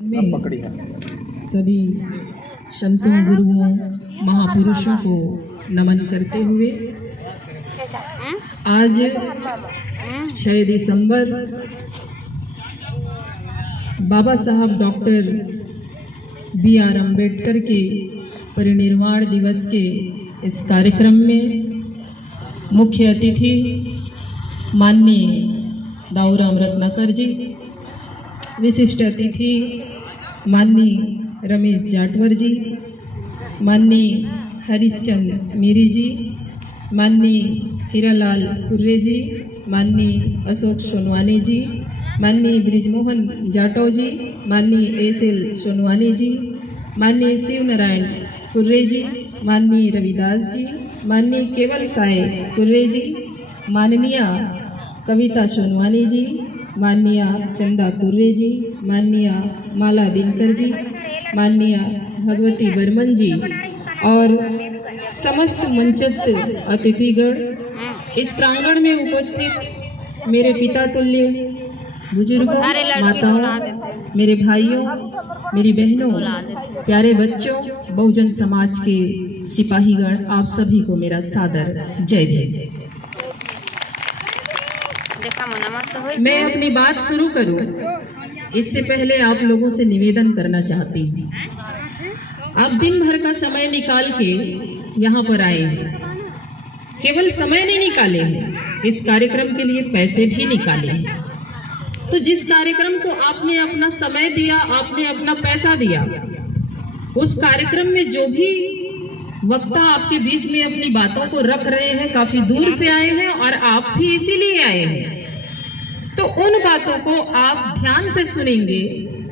सभी संतों, गुरुओं, महापुरुषों को नमन करते हुए आज 6 दिसंबर बाबा साहब डॉक्टर B.R. अम्बेडकर के परिनिर्वाण दिवस के इस कार्यक्रम में मुख्य अतिथि माननीय दाऊराम रत्नाकर जी, विशिष्ट अतिथि माननीय रमेश जाटवर जी, माननीय हरिश्चंद मीरी जी, माननीय हीरालाल कुर्रे जी, माननीय अशोक सोनवानी जी, माननीय ब्रिजमोहन जाटव जी, माननीय S.L. सोनवानी जी, माननीय शिव नारायण कुर्रे जी, माननीय रविदास जी, माननीय केवल साय कुर्रे जी, माननीय कविता सोनवानी जी, माननीय चंदा कुर्रे जी, माननीय माला दिनकर जी, माननीय भगवती बर्मन जी और समस्त मंचस्थ अतिथिगण, इस प्रांगण में उपस्थित मेरे पिता तुल्य बुजुर्गों, माताओं, मेरे भाइयों, मेरी बहनों, प्यारे बच्चों, बहुजन समाज के सिपाहीगण, आप सभी को मेरा सादर जय भीम। मैं अपनी बात शुरू करूं, इससे पहले आप लोगों से निवेदन करना चाहती हूं। आप दिन भर का समय निकाल के यहाँ पर आए हैं, केवल समय नहीं निकाले हैं, इस कार्यक्रम के लिए पैसे भी निकाले हैं। तो जिस कार्यक्रम को आपने अपना समय दिया, आपने अपना पैसा दिया, उस कार्यक्रम में जो भी वक्ता आपके बीच में अपनी बातों को रख रहे हैं, काफी दूर से आए हैं और आप भी इसीलिए आए हैं, तो उन बातों को आप ध्यान से सुनेंगे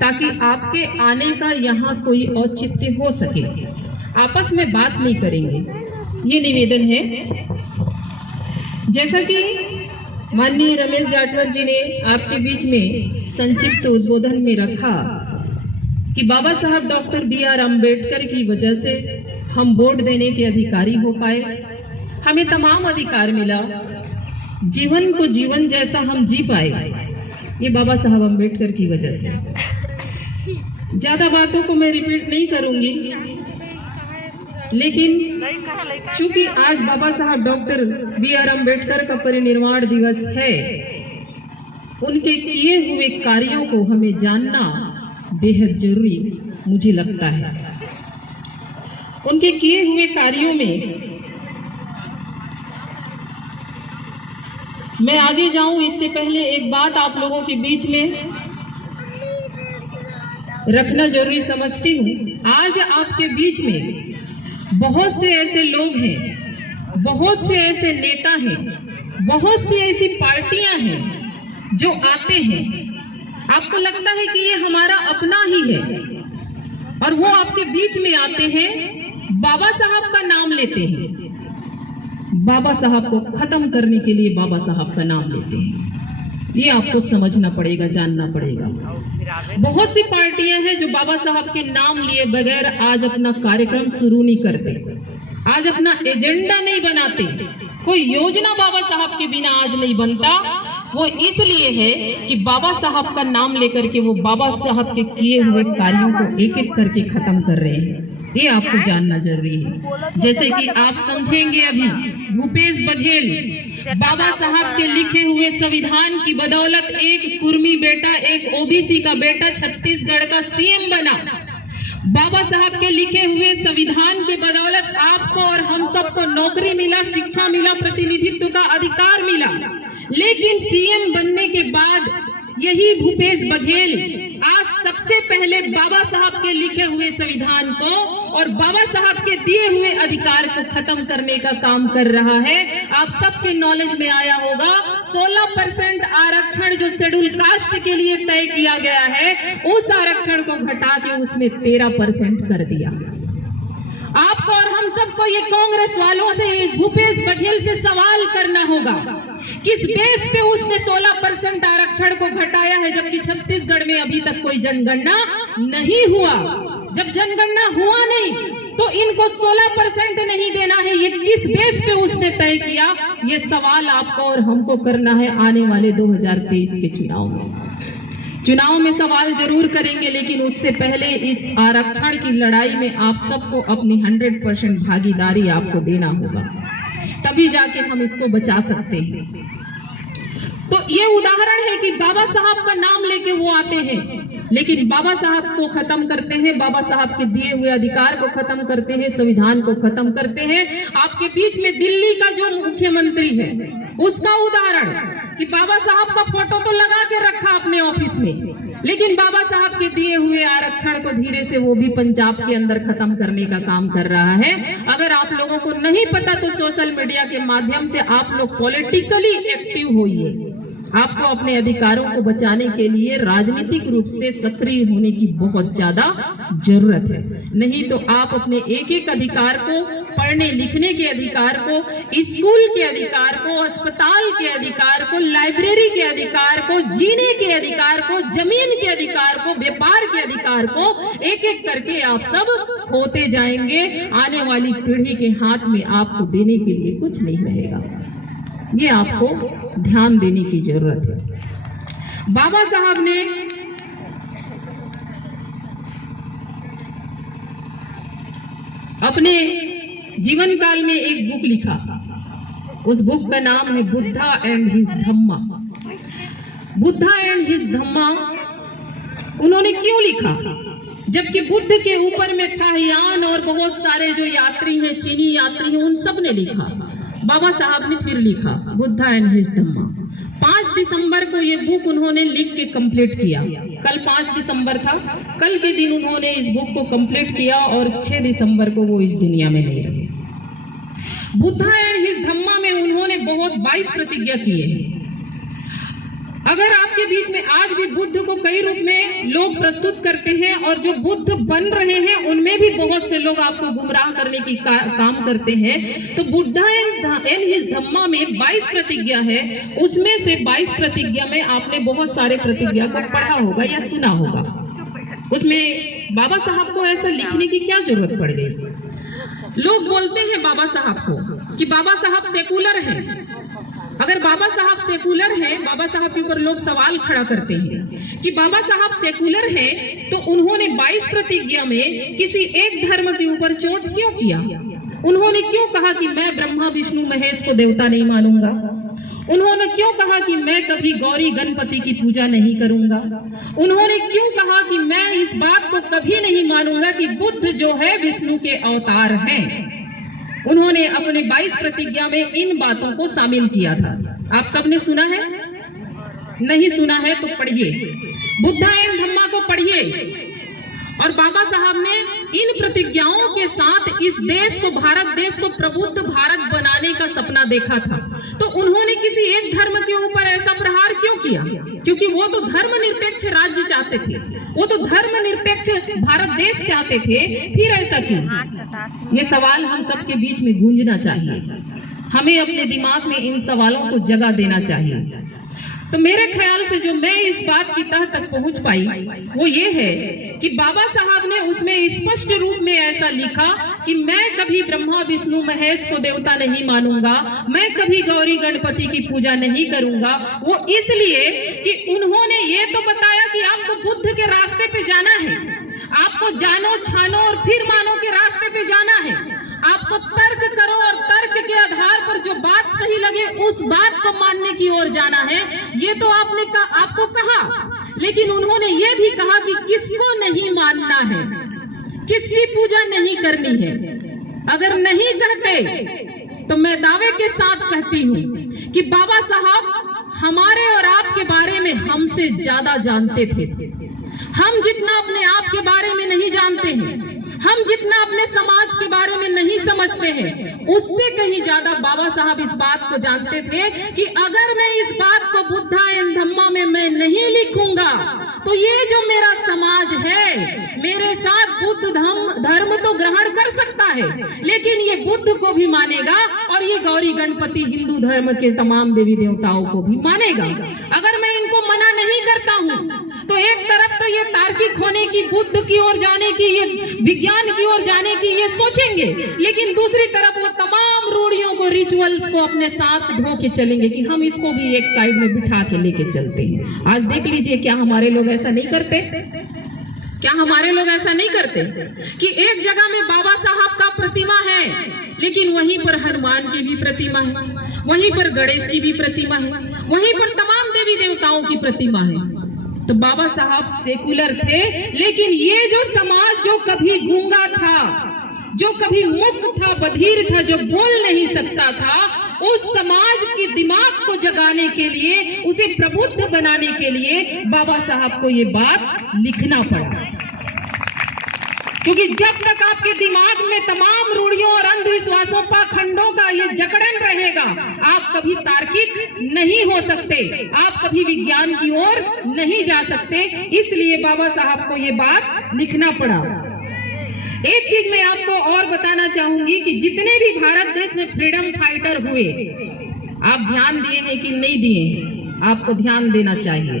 ताकि आपके आने का यहाँ कोई औचित्य हो सके। आपस में बात नहीं करेंगे, ये निवेदन है। जैसा कि माननीय रमेश जाटवर जी ने आपके बीच में संक्षिप्त उद्बोधन में रखा कि बाबा साहब डॉक्टर B.R. अम्बेडकर की वजह से हम वोट देने के अधिकारी हो पाए, हमें तमाम अधिकार मिला, जीवन को जीवन जैसा हम जी पाए, ये बाबा साहब अम्बेडकर की वजह से। ज्यादा बातों को मैं रिपीट नहीं करूंगी, लेकिन चूंकि आज बाबा साहब डॉक्टर B.R. अम्बेडकर का परिनिर्वाण दिवस है, उनके किए हुए कार्यों को हमें जानना बेहद जरूरी मुझे लगता है। उनके किए हुए कार्यों में मैं आगे जाऊं, इससे पहले एक बात आप लोगों के बीच में रखना जरूरी समझती हूं। आज आपके बीच में बहुत से ऐसे लोग हैं, बहुत से ऐसे नेता हैं, बहुत सी ऐसी पार्टियां हैं जो आते हैं, आपको लगता है कि ये हमारा अपना ही है, और वो आपके बीच में आते हैं, बाबा साहब का नाम लेते हैं, बाबा साहब को खत्म करने के लिए बाबा साहब का नाम लेते हैं। ये आपको समझना पड़ेगा, जानना पड़ेगा। बहुत सी पार्टियां हैं जो बाबा साहब के नाम लिए बगैर आज अपना कार्यक्रम शुरू नहीं करते, आज अपना एजेंडा नहीं बनाते, कोई योजना बाबा साहब के बिना आज नहीं बनता। वो इसलिए है कि बाबा साहब का नाम लेकर के वो बाबा साहब के किए हुए कार्यों को एक एक करके खत्म कर रहे हैं। ये आपको जानना जरूरी है। जैसे कि आप समझेंगे, अभी भूपेश बघेल बाबा साहब के लिखे हुए संविधान की बदौलत एक कुर्मी बेटा, एक ओबीसी का बेटा छत्तीसगढ़ का CM बना। बाबा साहब के लिखे हुए संविधान के बदौलत आपको और हम सबको नौकरी मिला, शिक्षा मिला, प्रतिनिधित्व का अधिकार मिला। लेकिन CM बनने के बाद यही भूपेश बघेल आज सबसे पहले बाबा साहब के लिखे हुए संविधान को और बाबा साहब के दिए हुए अधिकार को खत्म करने का काम कर रहा है। आप सबके नॉलेज में आया होगा, 16% आरक्षण जो शेड्यूल कास्ट के लिए तय किया गया है, उस आरक्षण को घटा के उसने 13% कर दिया। आपको और हम सबको ये कांग्रेस वालों से, भूपेश बघेल से सवाल करना होगा, किस बेस पे उसने 16% आरक्षण को घटाया है, जबकि छत्तीसगढ़ में अभी तक कोई जनगणना नहीं हुआ। जब जनगणना हुआ नहीं तो इनको 16% नहीं देना है, ये किस बेस पे उसने तय किया? ये सवाल आपको और हमको करना है आने वाले 2023 के चुनाव में। चुनाव में सवाल जरूर करेंगे, लेकिन उससे पहले इस आरक्षण की लड़ाई में आप सबको अपनी 100% भागीदारी आपको देना होगा, तभी जाके हम इसको बचा सकते हैं। तो ये उदाहरण है कि बाबा साहब का नाम लेके वो आते हैं, लेकिन बाबा साहब को खत्म करते हैं, बाबा साहब के दिए हुए अधिकार को खत्म करते हैं, संविधान को खत्म करते हैं। आपके बीच में दिल्ली का जो मुख्यमंत्री है उसका उदाहरण कि बाबा साहब का फोटो तो लगा के रखा अपने ऑफिस में, लेकिन बाबा साहब के दिए हुए आरक्षण को धीरे से वो भी पंजाब के अंदर खत्म करने का काम कर रहा है। अगर आप लोगों को नहीं पता तो सोशल मीडिया के माध्यम से आप लोग पॉलिटिकली एक्टिव होइए। आपको अपने अधिकारों को बचाने के लिए राजनीतिक रूप से सक्रिय होने की बहुत ज्यादा जरूरत है, नहीं तो आप अपने एक एक अधिकार को, पढ़ने लिखने के अधिकार को, स्कूल के अधिकार को, अस्पताल के अधिकार को, लाइब्रेरी के अधिकार को, जीने के अधिकार को, जमीन के अधिकार को, व्यापार के अधिकार को एक एक करके आप सब खोते जाएंगे। आने वाली पीढ़ी के हाथ में आपको देने के लिए कुछ नहीं रहेगा। ये आपको ध्यान देने की जरूरत है। बाबा साहब ने अपने जीवन काल में एक बुक लिखा, उस बुक का नाम है Buddha and his Dhamma. Buddha and his Dhamma उन्होंने क्यों लिखा? जबकि बुद्ध के ऊपर में था यान और बहुत सारे जो यात्री हैं, चीनी यात्री हैं, उन सब ने लिखा। बाबा साहब ने फिर लिखा बुद्धा एंड हिज धम्मा। 5 दिसंबर को ये बुक उन्होंने लिख के कंप्लीट किया। कल 5 दिसंबर था, कल के दिन उन्होंने इस बुक को कंप्लीट किया और 6 दिसंबर को वो इस दुनिया में नहीं रहे। बुद्धा एंड हिज धम्मा में उन्होंने बहुत 22 प्रतिज्ञा किए हैं। अगर आपके बीच में आज भी बुद्ध को कई रूप में लोग प्रस्तुत करते हैं और जो बुद्ध बन रहे हैं उनमें भी बहुत से लोग आपको गुमराह करने की काम करते हैं, तो बुद्धा एंड हिज धम्मा में 22 प्रतिज्ञा है। उसमें से 22 प्रतिज्ञा में आपने बहुत सारे प्रतिज्ञा को पढ़ा होगा या सुना होगा। उसमें बाबा साहब को ऐसा लिखने की क्या जरूरत पड़ गई? लोग बोलते हैं बाबा साहब को कि बाबा साहब सेकुलर हैं। अगर बाबा साहब सेकुलर हैं, बाबा साहब के ऊपर लोग सवाल खड़ा करते हैं कि बाबा साहब सेकुलर हैं, तो उन्होंने 22 प्रतिज्ञा में किसी एक धर्म के ऊपर चोट क्यों किया? उन्होंने क्यों कहा कि मैं ब्रह्मा विष्णु महेश को देवता नहीं मानूंगा? उन्होंने क्यों कहा कि मैं कभी गौरी गणपति की पूजा नहीं करूंगा? उन्होंने क्यों कहा कि मैं इस बात को कभी नहीं मानूंगा कि बुद्ध जो है विष्णु के अवतार हैं? उन्होंने अपने 22 प्रतिज्ञा में इन बातों को शामिल किया था। आप सबने सुना है? नहीं सुना है तो पढ़िए, बुद्धा एंड धम्मा को पढ़िए। और बाबा साहब ने इन प्रतिज्ञाओं के साथ इस देश को, भारत देश को प्रबुद्ध भारत बनाने का सपना देखा था। तो उन्होंने किसी एक धर्म के ऊपर ऐसा प्रहार क्यों किया? क्योंकि वो तो धर्मनिरपेक्ष राज्य चाहते थे, वो तो धर्मनिरपेक्ष भारत देश चाहते थे। फिर ऐसा क्यों? ये सवाल हम सबके बीच में गूंजना चाहिए। हमें अपने दिमाग में इन सवालों को जगह देना चाहिए। तो मेरे ख्याल से जो मैं इस बात की तह तक पहुंच पाई वो ये है कि बाबा साहब ने उसमें स्पष्ट रूप में ऐसा लिखा कि मैं कभी ब्रह्मा विष्णु महेश को देवता नहीं मानूंगा, मैं कभी गौरी गणपति की पूजा नहीं करूंगा। वो इसलिए कि उन्होंने ये तो बताया कि आपको बुद्ध के रास्ते पे जाना है, आपको जानो छानो और फिर मानो के रास्ते पे जाना है। आपको तर्क करो और तर्क के आधार पर जो बात सही लगे उस बात को मानने की ओर जाना है। ये तो आपने आपको कहा, लेकिन उन्होंने ये भी कहा कि किसको नहीं मानना है, किसकी पूजा नहीं करनी है। अगर नहीं कहते तो मैं दावे के साथ कहती हूँ कि बाबा साहब हमारे और आपके बारे में हमसे ज्यादा जानते थे। हम जितना अपने आप के बारे में नहीं जानते हैं, हम जितना अपने समाज के बारे में नहीं समझते हैं, उससे कहीं ज्यादा बाबा साहब इस बात को जानते थे कि अगर मैं इस बात को बुद्धा एंड धम्मा में मैं नहीं लिखूंगा तो ये जो मेरा समाज है मेरे साथ बुद्ध धर्म तो ग्रहण कर सकता है, लेकिन ये बुद्ध को भी मानेगा और ये गौरी गणपति हिंदू धर्म के तमाम देवी देवताओं को भी मानेगा। अगर मैं इनको मना नहीं करता हूँ तो एक तरफ तो ये तार्किक होने की, बुद्ध की ओर जाने की, ये विज्ञान की ओर जाने की ये सोचेंगे, लेकिन दूसरी तरफ वो तमाम रूढ़ियों को रिचुअल्स को अपने साथ ढो के चलेंगे कि हम इसको भी एक साइड में बिठा के लेके चलते हैं। आज देख लीजिए, क्या हमारे लोग ऐसा नहीं करते? क्या हमारे लोग ऐसा नहीं करते कि एक जगह में बाबा साहब का प्रतिमा है, लेकिन वहीं पर हनुमान की भी प्रतिमा है, वहीं पर गणेश की भी प्रतिमा है, वहीं पर तमाम देवी देवताओं की प्रतिमा है। तो बाबा साहब सेकुलर थे, लेकिन ये जो समाज जो कभी गूंगा था, जो कभी मूक था, बधिर था, जो बोल नहीं सकता था, उस समाज के दिमाग को जगाने के लिए, उसे प्रबुद्ध बनाने के लिए बाबा साहब को ये बात लिखना पड़ा। क्योंकि जब तक आपके दिमाग में तमाम रूढ़ियों और अंधविश्वासों, पाखंडों का ये जकड़न रहेगा, आप कभी तार्किक नहीं हो सकते, आप कभी विज्ञान की ओर नहीं जा सकते। इसलिए बाबा साहब को ये बात लिखना पड़ा। एक चीज मैं आपको और बताना चाहूंगी कि जितने भी भारत देश में फ्रीडम फाइटर हुए, आप ध्यान दिए हैं कि नहीं दिए? आपको ध्यान देना चाहिए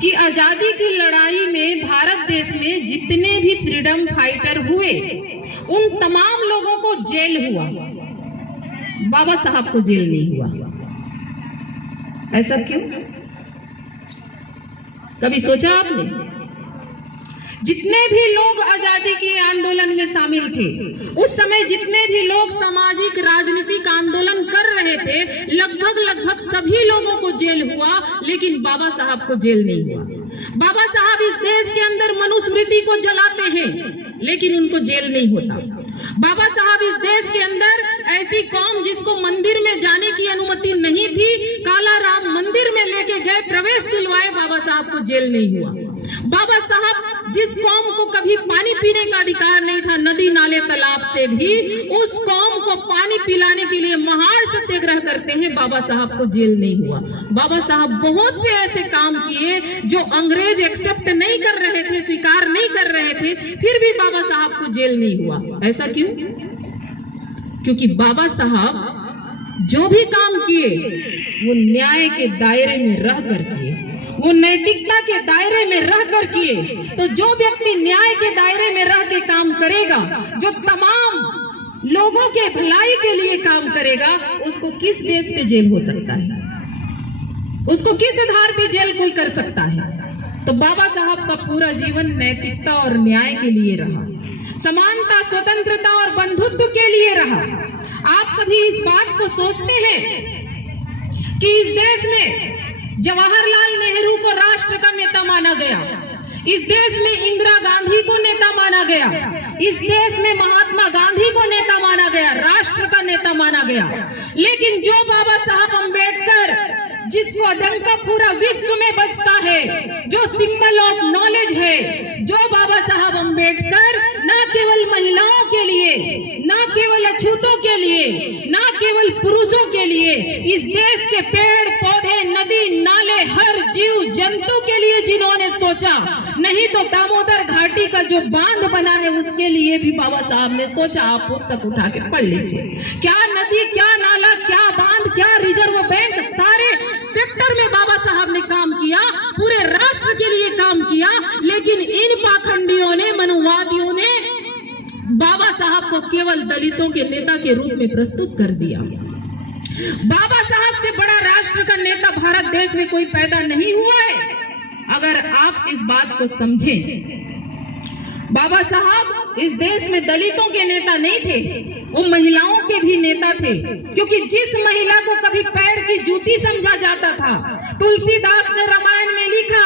कि आजादी की लड़ाई में भारत देश में जितने भी फ्रीडम फाइटर हुए, उन तमाम लोगों को जेल हुआ, बाबा साहब को जेल नहीं हुआ। ऐसा क्यों? कभी सोचा आपने? जितने भी लोग आजादी के आंदोलन में शामिल थे, उस समय जितने भी लोग सामाजिक राजनीतिक आंदोलन कर रहे थे, लगभग सभी लोगों को जेल हुआ, लेकिन बाबा साहब को जेल नहीं हुआ। बाबा साहब इस देश के अंदर मनुस्मृति को जलाते हैं, लेकिन उनको जेल नहीं होता। बाबा साहब इस देश के अंदर ऐसी कौम जिसको मंदिर में जाने की अनुमति नहीं थी, काला राम मंदिर में लेके गए, प्रवेश दिलवाए, बाबा साहब को जेल नहीं हुआ। बाबा साहब जिस कौम को कभी पानी पीने का अधिकार नहीं था, नदी नाले तालाब से भी, उस कौम को पानी पिलाने के लिए महान सत्याग्रह करते हैं, बाबा साहब को जेल नहीं हुआ। बाबा साहब बहुत से ऐसे काम किए जो अंग्रेज एक्सेप्ट नहीं कर रहे थे, स्वीकार नहीं कर रहे थे, फिर भी बाबा साहब को जेल नहीं हुआ। ऐसा क्यों? क्योंकि बाबा साहब जो भी काम किए वो न्याय के दायरे में रह कर किए, वो नैतिकता के दायरे में रह कर किए। तो जो व्यक्ति न्याय के दायरे में रह के काम करेगा, जो तमाम लोगों के भलाई के लिए काम करेगा, उसको किस बेस पे जेल हो सकता है? उसको किस आधार पे जेल कोई कर सकता है? तो बाबा साहब का पूरा जीवन नैतिकता और न्याय के लिए रहा, समानता, स्वतंत्रता और बंधुत्व के लिए रहा। आप कभी इस बात को सोचते हैं कि इस देश में जवाहरलाल नेहरू को राष्ट्र का नेता माना गया, इस देश में इंदिरा गांधी को नेता माना गया, इस देश में महात्मा गांधी को नेता माना गया, राष्ट्र का नेता माना गया, लेकिन जो बाबा साहब अम्बेडकर, जिसको अदंका पूरा विश्व में बचता है, जो सिंबल ऑफ नॉलेज है, जो बाबा साहब अम्बेडकर न केवल महिलाओं के लिए, न केवल अछूतों के लिए, न केवल पुरुषों के लिए, इस देश के पेड़ पौधे, नदी नाले, हर जीव जंतु के लिए जिन्होंने सोचा, नहीं तो दामोदर घाटी का जो बांध बना है उसके लिए भी बाबा साहब ने सोचा। आप पुस्तक उठा के पढ़ लीजिए, क्या नदी, क्या नाला, क्या बांध, क्या रिजर्व बैंक, सारे सेक्टर में बाबा साहब ने काम किया, पूरे राष्ट्र के लिए काम किया। लेकिन इन पाखंडियों ने, मनुवादियों ने बाबा साहब को केवल दलितों के नेता के रूप में प्रस्तुत कर दिया। बाबा साहब से बड़ा राष्ट्र का नेता भारत देश में कोई पैदा नहीं हुआ है। अगर आप इस बात को समझें, बाबा साहब इस देश में दलितों के नेता नहीं थे, वो महिलाओं के भी नेता थे। क्योंकि जिस महिला को कभी पैर की जूती समझा जाता था, तुलसीदास ने रामायण में लिखा,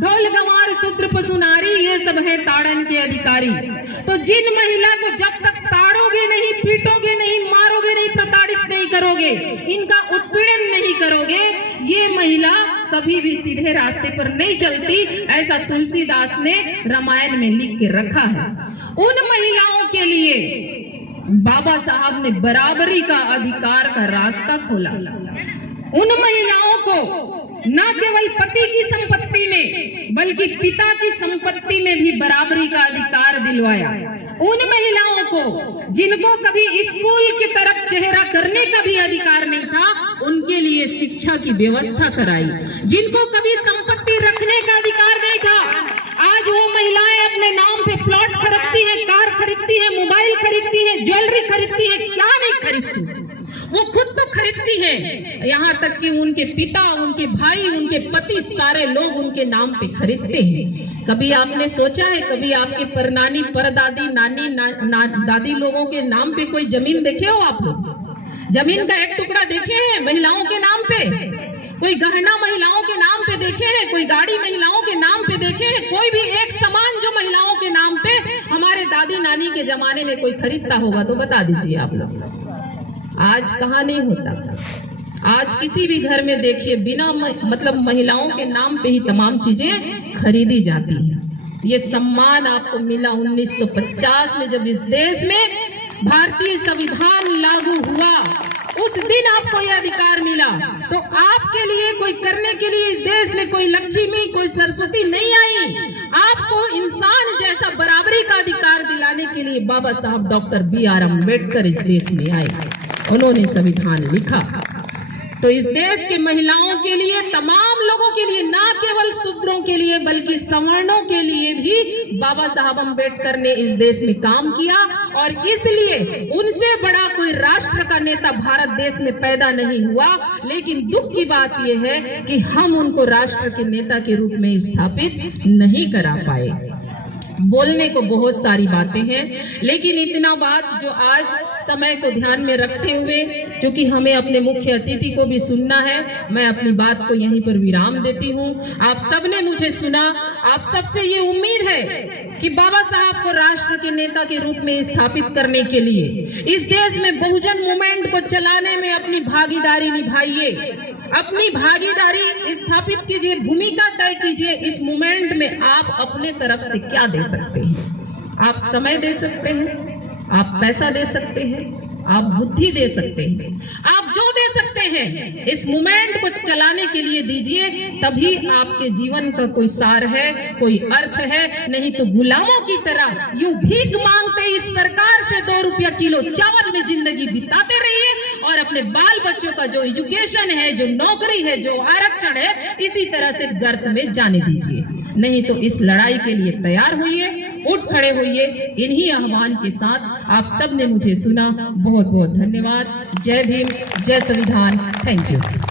ढोल गंवार शूद्र पशु नारी, ये सब है ताड़न के अधिकारी। तो जिन महिला को जब तक ताड़ोगे नहीं, पीटोगे नहीं, मारोगे नहीं, प्रताड़ित नहीं करोगे, इनका उत्पीड़न नहीं करोगे, ये महिला कभी भी सीधे रास्ते पर नहीं चलती। ऐसा तुलसीदास ने रामायण में लिख के रखा है। उन महिलाओं के लिए बाबा साहब ने बराबरी का अधिकार का रास्ता खोला। उन महिलाओं को न केवल पति की संपत्ति में, बल्कि पिता की संपत्ति में भी बराबरी का अधिकार दिलवाया। उन महिलाओं को जिनको कभी स्कूल की तरफ चेहरा करने का भी अधिकार नहीं था, उनके लिए शिक्षा की व्यवस्था कराई। जिनको कभी संपत्ति रखने का अधिकार नहीं था, आज वो महिलाएं अपने नाम पे प्लॉट खरीदती हैं, कार खरीदती हैं, मोबाइल खरीदती हैं, ज्वेलरी खरीदती हैं, क्या नहीं खरीदती। वो खुद तो खरीदती हैं, यहाँ तक कि उनके पिता, उनके भाई, उनके पति, सारे लोग उनके नाम पे खरीदते हैं। कभी आपने सोचा है, कभी आपके परनानी, परदादी, नानी, दादी लोगों के नाम पे कोई जमीन देखे हो आप लोग? जमीन का एक टुकड़ा देखे हैं महिलाओं के नाम पे? कोई गहना महिलाओं के नाम पे देखे हैं? कोई गाड़ी महिलाओं के नाम पे देखे हैं? कोई भी एक सामान जो महिलाओं के नाम पे हमारे दादी नानी के जमाने में कोई खरीदता होगा तो बता दीजिए आप लोग। आज कहाँ नहीं होता। आज किसी भी घर में देखिए बिना मतलब महिलाओं के नाम पे ही तमाम चीजें खरीदी जाती हैं। ये सम्मान आपको मिला 1950 में, जब इस देश में भारतीय संविधान लागू हुआ, उस दिन आपको यह अधिकार मिला। तो आपके लिए कोई करने के लिए इस देश में कोई लक्ष्मी, कोई सरस्वती नहीं आई। आपको इंसान जैसा बराबरी का अधिकार दिलाने के लिए बाबा साहब डॉक्टर BR अम्बेडकर इस देश में आए, उन्होंने संविधान लिखा। तो इस देश के महिलाओं के लिए, तमाम लोगों के लिए, ना केवल शूद्रों के लिए बल्कि सवर्णों के लिए भी बाबा साहब अम्बेडकर ने इस देश में काम किया। और इसलिए उनसे बड़ा कोई राष्ट्र का नेता भारत देश में पैदा नहीं हुआ। लेकिन दुख की बात यह है कि हम उनको राष्ट्र के नेता के रूप में स्थापित नहीं करा पाए। बोलने को बहुत सारी बातें हैं, लेकिन इतना बात जो आज समय को ध्यान में रखते हुए, क्योंकि हमें अपने मुख्य अतिथि को भी सुनना है, मैं अपनी बात को यहीं पर विराम देती हूँ। आप सबने मुझे सुना। आप सबसे ये उम्मीद है कि बाबा साहब को राष्ट्र के नेता के रूप में स्थापित करने के लिए इस देश में बहुजन मूवमेंट को चलाने में अपनी भागीदारी निभाइए, अपनी भागीदारी स्थापित कीजिए, भूमिका तय कीजिए। इस मूवमेंट में आप अपने तरफ से क्या दे सकते हैं? आप समय दे सकते हैं, आप पैसा दे सकते हैं, आप बुद्धि दे सकते हैं, आप जो दे सकते हैं इस मूवमेंट को चलाने के लिए दीजिए। तभी आपके जीवन का कोई सार है, कोई अर्थ है। नहीं तो गुलामों की तरह यूं भीख मांगते इस सरकार से 2 रुपया किलो चावल में जिंदगी बिताते रहिए और अपने बाल बच्चों का जो एजुकेशन है, जो नौकरी है, जो आरक्षण है, इसी तरह से गर्त में जाने दीजिए। नहीं तो इस लड़ाई के लिए तैयार होइए, उठ खड़े होइए। इन्हीं आह्वान के साथ आप सब ने मुझे सुना। बहुत बहुत धन्यवाद। जय भीम, जय संविधान। Thank you.